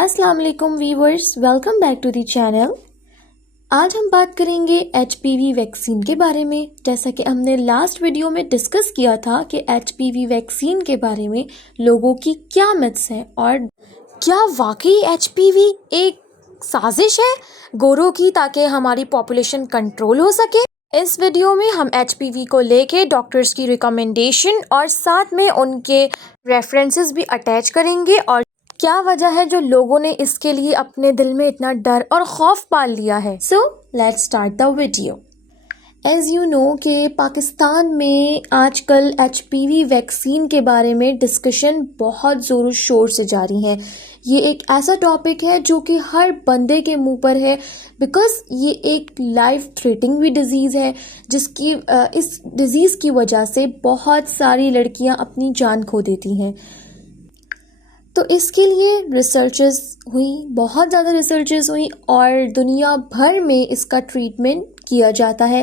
अस्सलाम वालेकुम viewers, welcome back to the channel. आज हम बात करेंगे एचपीवी वैक्सीन के बारे में। जैसा कि हमने लास्ट वीडियो में डिस्कस किया था कि एचपीवी वैक्सीन के बारे में लोगों की क्या मिथ्स हैं और क्या वाकई एचपीवी एक साजिश है गोरों की ताकि हमारी पॉपुलेशन कंट्रोल हो सके। इस वीडियो में हम एचपीवी को लेके डॉक्टर्स की रिकमेंडेशन और साथ में उनके रेफरेंसेस भी अटैच करेंगे और क्या वजह है जो लोगों ने इसके लिए अपने दिल में इतना डर और खौफ पाल लिया है। So let's start the video. As you know कि पाकिस्तान में आजकल एचपीवी वैक्सीन के बारे में डिस्कशन बहुत ज़ोर शोर से जारी है। ये एक ऐसा टॉपिक है जो कि हर बंदे के मुंह पर है, बिकॉज ये एक लाइफ थ्रेटनिंग भी डिज़ीज़ है जिसकी इस डिज़ीज़ की वजह से बहुत सारी लड़कियां अपनी जान खो देती हैं। तो इसके लिए रिसर्चेस हुई, बहुत ज़्यादा रिसर्चेस हुई और दुनिया भर में इसका ट्रीटमेंट किया जाता है।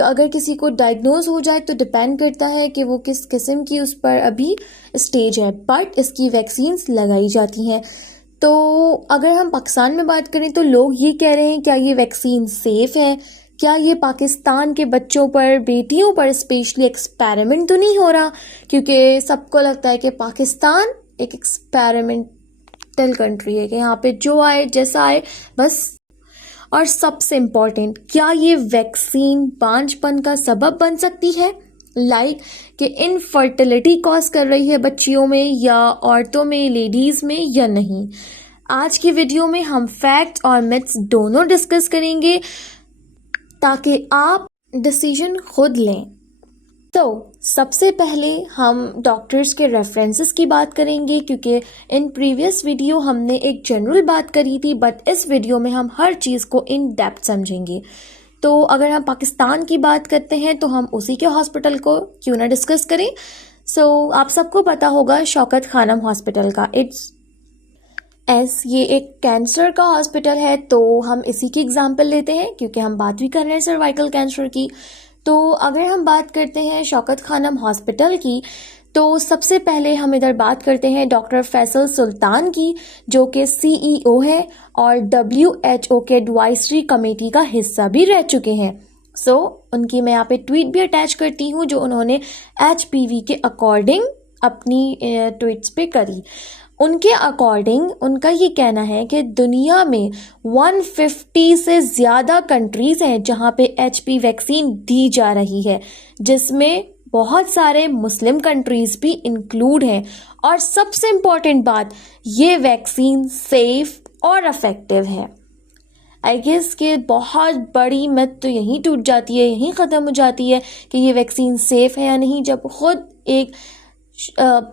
अगर किसी को डायग्नोज हो जाए तो डिपेंड करता है कि वो किस किस्म की उस पर अभी स्टेज है, बट इसकी वैक्सीन्स लगाई जाती हैं। तो अगर हम पाकिस्तान में बात करें तो लोग ये कह रहे हैं क्या ये वैक्सीन सेफ़ है, क्या ये पाकिस्तान के बच्चों पर, बेटियों पर स्पेशली एक्सपेरिमेंट तो नहीं हो रहा, क्योंकि सबको लगता है कि पाकिस्तान एक एक्सपेरिमेंटल कंट्री है कि यहाँ पे जो आए जैसा आए बस। और सबसे इम्पॉर्टेंट, क्या ये वैक्सीन बांझपन का सबब बन सकती है, कि इनफर्टिलिटी कॉज कर रही है बच्चियों में या औरतों में, लेडीज़ में या नहीं। आज की वीडियो में हम फैक्ट और मिथ्स दोनों डिस्कस करेंगे ताकि आप डिसीजन खुद लें। तो सबसे पहले हम डॉक्टर्स के रेफरेंसेस की बात करेंगे, क्योंकि इन प्रीवियस वीडियो हमने एक जनरल बात करी थी, बट इस वीडियो में हम हर चीज़ को इन डेप्थ समझेंगे। तो अगर हम पाकिस्तान की बात करते हैं तो हम उसी के हॉस्पिटल को क्यों ना डिस्कस करें। आप सबको पता होगा शौकत खानम हॉस्पिटल का। ये एक कैंसर का हॉस्पिटल है, तो हम इसी की एग्जाम्पल लेते हैं क्योंकि हम बात भी कर रहे हैं सर्वाइकल कैंसर की। तो अगर हम बात करते हैं शौकत खानम हॉस्पिटल की, तो सबसे पहले हम इधर बात करते हैं डॉक्टर फैसल सुल्तान की, जो कि CEO है और WHO के एडवाइजरी कमेटी का हिस्सा भी रह चुके हैं। उनकी मैं यहाँ पे ट्वीट भी अटैच करती हूँ जो उन्होंने HPV के अकॉर्डिंग अपनी ट्वीट्स पे करी। उनके अकॉर्डिंग उनका ये कहना है कि दुनिया में 150 से ज़्यादा कंट्रीज़ हैं जहाँ पे HP वैक्सीन दी जा रही है, जिसमें बहुत सारे मुस्लिम कंट्रीज़ भी इंक्लूड हैं। और सबसे इम्पॉर्टेंट बात, ये वैक्सीन सेफ़ और इफ़ेक्टिव है। आई गेस कि बहुत बड़ी मिथ तो यहीं टूट जाती है, यहीं ख़त्म हो जाती है कि ये वैक्सीन सेफ़ है या नहीं, जब ख़ुद एक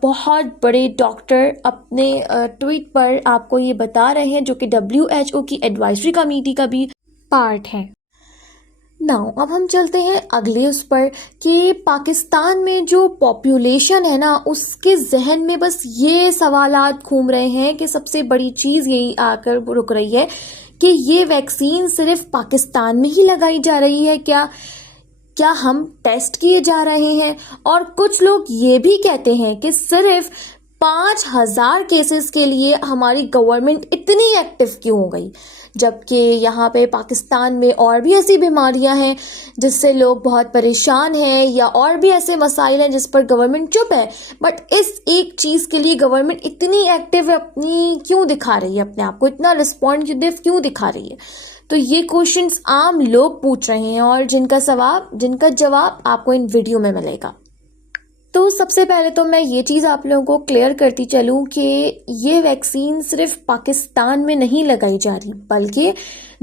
बहुत बड़े डॉक्टर अपने ट्वीट पर आपको ये बता रहे हैं, जो कि WHO की एडवाइजरी कमेटी का भी पार्ट है। अब हम चलते हैं अगले उस पर कि पाकिस्तान में जो पॉपुलेशन है ना, उसके जहन में बस ये सवालात घूम रहे हैं कि सबसे बड़ी चीज़ यही आकर रुक रही है कि ये वैक्सीन सिर्फ पाकिस्तान में ही लगाई जा रही है, क्या हम टेस्ट किए जा रहे हैं। और कुछ लोग ये भी कहते हैं कि सिर्फ 5000 केसेस के लिए हमारी गवर्नमेंट इतनी एक्टिव क्यों हो गई, जबकि यहाँ पे पाकिस्तान में और भी ऐसी बीमारियां हैं जिससे लोग बहुत परेशान हैं, या और भी ऐसे मसाइल हैं जिस पर गवर्नमेंट चुप है, बट इस एक चीज़ के लिए गवर्नमेंट इतनी एक्टिव अपनी क्यों दिखा रही है, अपने आप को इतना रिस्पॉन्सिव क्यों दिखा रही है। तो ये क्वेश्चंस आम लोग पूछ रहे हैं और जिनका जवाब आपको इन वीडियो में मिलेगा। तो सबसे पहले तो मैं ये चीज़ आप लोगों को क्लियर करती चलूँ कि ये वैक्सीन सिर्फ पाकिस्तान में नहीं लगाई जा रही, बल्कि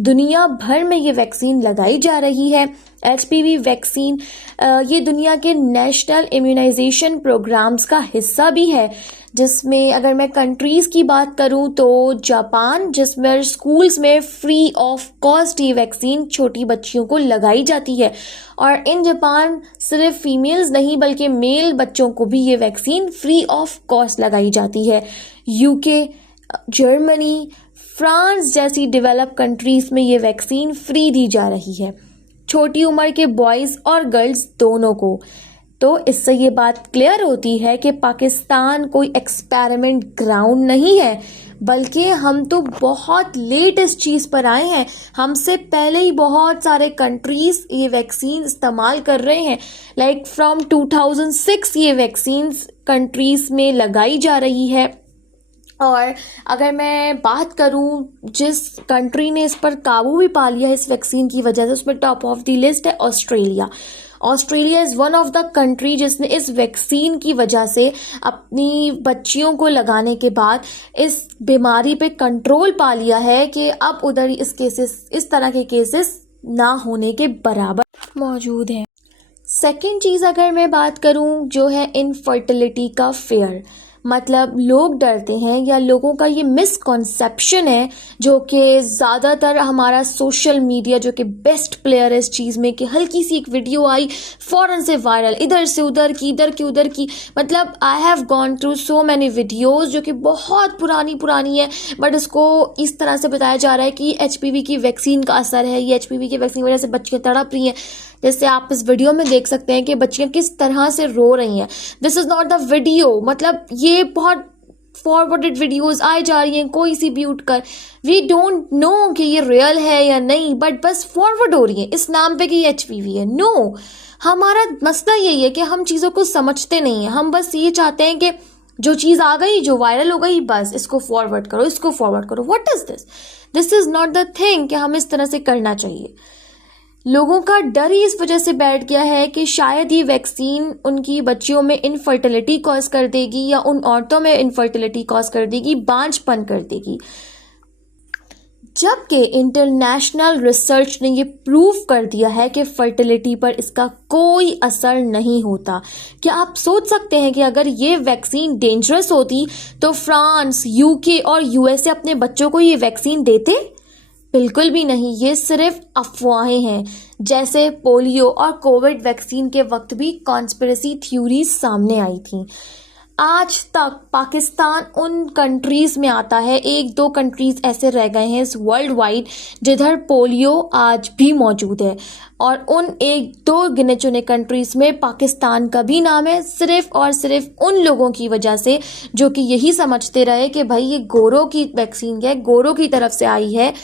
दुनिया भर में ये वैक्सीन लगाई जा रही है। HPV वैक्सीन ये दुनिया के नेशनल इम्यूनाइजेशन प्रोग्राम्स का हिस्सा भी है, जिसमें अगर मैं कंट्रीज़ की बात करूं तो जापान, जिसमें स्कूल्स में फ्री ऑफ कॉस्ट ये वैक्सीन छोटी बच्चियों को लगाई जाती है। और इन जापान सिर्फ फीमेल्स नहीं बल्कि मेल बच्चों को भी ये वैक्सीन फ्री ऑफ कॉस्ट लगाई जाती है। UK, जर्मनी, फ्रांस जैसी डेवलप कंट्रीज़ में ये वैक्सीन फ्री दी जा रही है, छोटी उम्र के बॉयज़ और गर्ल्स दोनों को। तो इससे ये बात क्लियर होती है कि पाकिस्तान कोई एक्सपेरिमेंट ग्राउंड नहीं है, बल्कि हम तो बहुत लेट इस चीज़ पर आए हैं। हमसे पहले ही बहुत सारे कंट्रीज ये वैक्सीन इस्तेमाल कर रहे हैं। लाइक फ्रॉम 2006 ये वैक्सीन्स कंट्रीज में लगाई जा रही है। और अगर मैं बात करूं जिस कंट्री ने इस पर काबू भी पा लिया है इस वैक्सीन की वजह से, उसमें टॉप ऑफ द लिस्ट है Australia. Australia is one of the country जिसने इस वैक्सीन की वजह से अपनी बच्चियों को लगाने के बाद इस बीमारी पे कंट्रोल पा लिया है कि अब उधर इस तरह के केसेस ना होने के बराबर मौजूद हैं। सेकंड चीज़ अगर मैं बात करूं जो है इनफर्टिलिटी का फेयर, मतलब लोग डरते हैं या लोगों का ये मिसकॉन्सेप्शन है जो कि ज़्यादातर हमारा सोशल मीडिया जो कि बेस्ट प्लेयर है इस चीज़ में, कि हल्की सी एक वीडियो आई फ़ौरन से वायरल, इधर से उधर की, इधर की उधर की। मतलब I have gone through so many videos जो कि बहुत पुरानी है, बट इसको इस तरह से बताया जा रहा है कि HPV की वैक्सीन का असर है, ये HPV की वैक्सीन की वजह से बच्चियाँ तड़प रही हैं। जैसे आप इस वीडियो में देख सकते हैं कि बच्चियां किस तरह से रो रही हैं। This is not the video, मतलब ये बहुत फॉरवर्डेड वीडियोस आई जा रही हैं कोई सी भी उठकर। वी डोंट नो कि ये रियल है या नहीं, बट बस फॉरवर्ड हो रही है इस नाम पे कि ये HPV है। नो, हमारा मसला यही है कि हम चीज़ों को समझते नहीं हैं। हम बस ये चाहते हैं कि जो चीज़ आ गई, जो वायरल हो गई, बस इसको फॉरवर्ड करो, इसको फॉरवर्ड करो। What is this? This is not the thing कि हम इस तरह से करना चाहिए। लोगों का डर ही इस वजह से बैठ गया है कि शायद ये वैक्सीन उनकी बच्चियों में इनफर्टिलिटी कॉज कर देगी या उन औरतों में इनफर्टिलिटी कॉज कर देगी, बांझपन कर देगी। जबकि इंटरनेशनल रिसर्च ने ये प्रूव कर दिया है कि फर्टिलिटी पर इसका कोई असर नहीं होता। क्या आप सोच सकते हैं कि अगर ये वैक्सीन डेंजरस होती तो फ्रांस, UK और USA अपने बच्चों को ये वैक्सीन देते? बिल्कुल भी नहीं, ये सिर्फ अफवाहें हैं। जैसे पोलियो और कोविड वैक्सीन के वक्त भी कॉन्स्पिरेसी थ्योरीज सामने आई थी। आज तक पाकिस्तान उन कंट्रीज़ में आता है, 1-2 कंट्रीज़ ऐसे रह गए हैं इस वर्ल्ड वाइड जिधर पोलियो आज भी मौजूद है, और उन 1-2 गिने चुने कंट्रीज़ में पाकिस्तान का भी नाम है, सिर्फ और सिर्फ उन लोगों की वजह से जो कि यही समझते रहे कि भाई ये गोरों की वैक्सीन है, गोरों की तरफ से आई है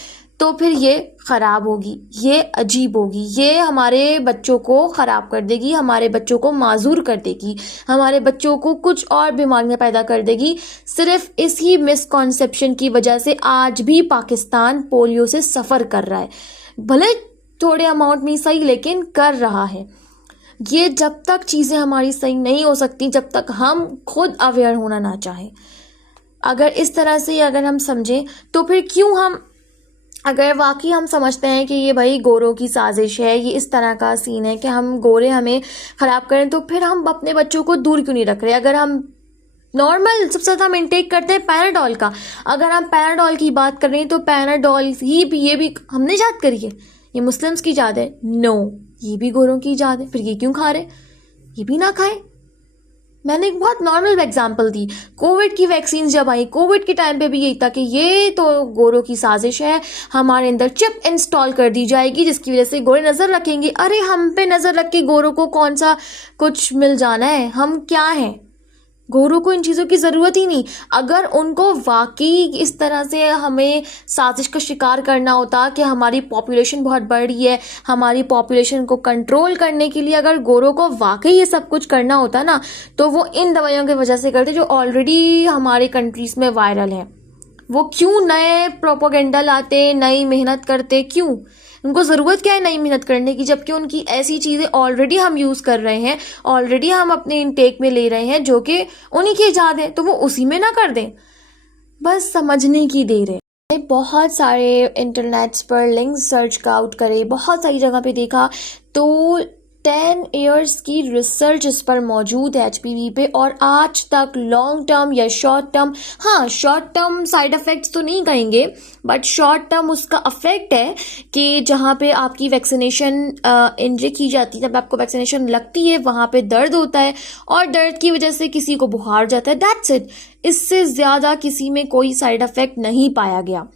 तो फिर ये ख़राब होगी, ये अजीब होगी, ये हमारे बच्चों को ख़राब कर देगी, हमारे बच्चों को माजूर कर देगी, हमारे बच्चों को कुछ और बीमारियां पैदा कर देगी। सिर्फ इसी मिसकॉन्सेप्शन की वजह से आज भी पाकिस्तान पोलियो से सफ़र कर रहा है। भले थोड़े अमाउंट में सही, लेकिन कर रहा है। ये जब तक चीज़ें हमारी सही नहीं हो सकती, जब तक हम खुद अवेयर होना ना चाहें। अगर इस तरह से अगर हम समझें तो फिर क्यों हम, अगर वाकई हम समझते हैं कि ये भाई गोरों की साजिश है, ये इस तरह का सीन है कि हम गोरे हमें ख़राब करें, तो फिर हम अपने बच्चों को दूर क्यों नहीं रख रहे? अगर हम नॉर्मल सबसे ज़्यादा हम इंटेक करते हैं पैराडॉल का, अगर हम पैराडॉल की बात कर रहे हैं तो पैराडॉल ही भी, ये भी हमने ईजाद करी है, ये मुस्लिम्स की ईजाद है? नो, ये भी गोरों की ईजाद है। फिर ये क्यों खा रहे? ये भी ना खाएं। मैंने एक बहुत नॉर्मल एग्जांपल दी, कोविड की वैक्सीन जब आई, कोविड के टाइम पे भी यही था कि ये तो गोरों की साजिश है, हमारे अंदर चिप इंस्टॉल कर दी जाएगी जिसकी वजह से गोरे नज़र रखेंगे। अरे हम पे नज़र रख के गोरों को कौन सा कुछ मिल जाना है? हम क्या हैं? गोरों को इन चीज़ों की ज़रूरत ही नहीं। अगर उनको वाकई इस तरह से हमें साजिश का शिकार करना होता कि हमारी पॉपुलेशन बहुत बढ़ रही है, हमारी पॉपुलेशन को कंट्रोल करने के लिए अगर गोरों को वाकई ये सब कुछ करना होता ना, तो वो इन दवाइयों की वजह से करते जो ऑलरेडी हमारे कंट्रीज़ में वायरल है। वो क्यों नए प्रोपोगेंडा लाते, नई मेहनत करते? क्यों? उनको ज़रूरत क्या है नई मेहनत करने की, जबकि उनकी ऐसी चीज़ें ऑलरेडी हम यूज़ कर रहे हैं, ऑलरेडी हम अपने इनटेक में ले रहे हैं जो कि उन्हीं की ईजाद है, तो वो उसी में ना कर दें। बस समझने की देर है। बहुत सारे इंटरनेट्स पर लिंक्स सर्च आउट करे, बहुत सारी जगह पे देखा तो 10 इयर्स की रिसर्च इस पर मौजूद है HPV पे, और आज तक लॉन्ग टर्म या शॉर्ट टर्म, हाँ शॉर्ट टर्म साइड इफ़ेक्ट्स तो नहीं कहेंगे, बट शॉर्ट टर्म उसका अफेक्ट है कि जहाँ पे आपकी वैक्सीनेशन इंजेक्ट की जाती है, जब आपको वैक्सीनेशन लगती है वहाँ पे दर्द होता है, और दर्द की वजह से किसी को बुखार जाता है, दैट्स इट। इससे ज़्यादा किसी में कोई साइड इफ़ेक्ट नहीं पाया गया।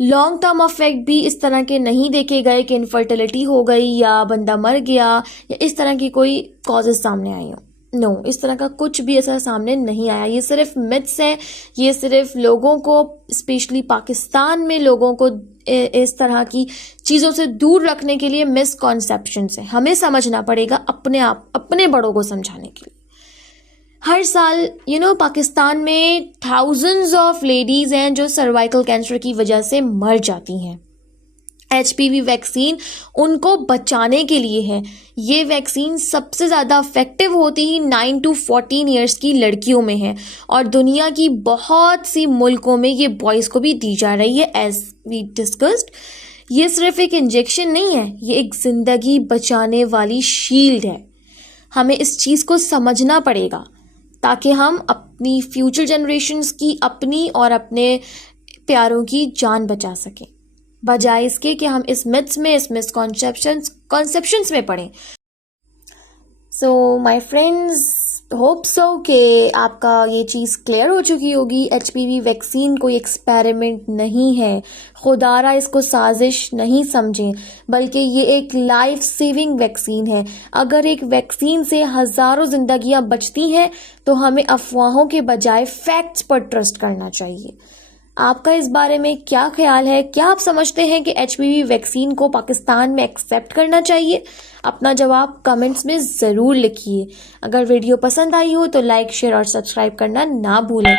लॉन्ग टर्म अफेक्ट भी इस तरह के नहीं देखे गए कि इनफर्टिलिटी हो गई या बंदा मर गया या इस तरह की कोई कॉजेज़ सामने आई हो। नो, इस तरह का कुछ भी ऐसा सामने नहीं आया। ये सिर्फ मिथ्स हैं, ये सिर्फ लोगों को, स्पेशली पाकिस्तान में लोगों को इस तरह की चीज़ों से दूर रखने के लिए मिसकॉन्सेप्शंस हैं। हमें समझना पड़ेगा अपने आप, अपने बड़ों को समझाने के लिए। हर साल पाकिस्तान में थाउजेंड्स ऑफ लेडीज़ हैं जो सर्वाइकल कैंसर की वजह से मर जाती हैं। HPV वैक्सीन उनको बचाने के लिए है। ये वैक्सीन सबसे ज़्यादा इफेक्टिव होती ही 9 to 14 ईयर्स की लड़कियों में है, और दुनिया की बहुत सी मुल्कों में ये बॉयज़ को भी दी जा रही है। एज वी डिस्कस्ड, ये सिर्फ एक इंजेक्शन नहीं है, ये एक ज़िंदगी बचाने वाली शील्ड है। हमें इस चीज़ को समझना पड़ेगा ताकि हम अपनी फ्यूचर जनरेशन्स की, अपनी और अपने प्यारों की जान बचा सकें, बजाय इसके कि हम इस मिथ्स में, इस मिसकॉन्सेप्शंस में पड़ें। So my friends, hope so कि आपका ये चीज़ क्लियर हो चुकी होगी। HPV वैक्सीन कोई एक्सपेरिमेंट नहीं है, खुदारा इसको साजिश नहीं समझें, बल्कि ये एक लाइफ सेविंग वैक्सीन है। अगर एक वैक्सीन से हज़ारों ज़िंदगियां बचती हैं तो हमें अफवाहों के बजाय फैक्ट्स पर ट्रस्ट करना चाहिए। आपका इस बारे में क्या ख्याल है? क्या आप समझते हैं कि HPV वैक्सीन को पाकिस्तान में एक्सेप्ट करना चाहिए? अपना जवाब कमेंट्स में ज़रूर लिखिए। अगर वीडियो पसंद आई हो तो लाइक, शेयर और सब्सक्राइब करना ना भूलें।